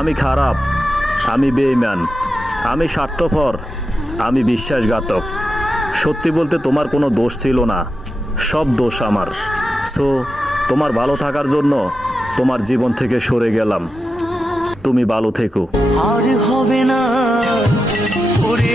আমি খারাপ, আমি বেঈমান, আমি স্বার্থপর, আমি বিশ্বাসঘাতক। সত্যি বলতে তোমার কোনো দোষ ছিল না, সব দোষ আমার। সো তোমার ভালো থাকার জন্য তোমার জীবন থেকে সরে গেলাম। তুমি ভালো থেকো। আর হবে না ওরে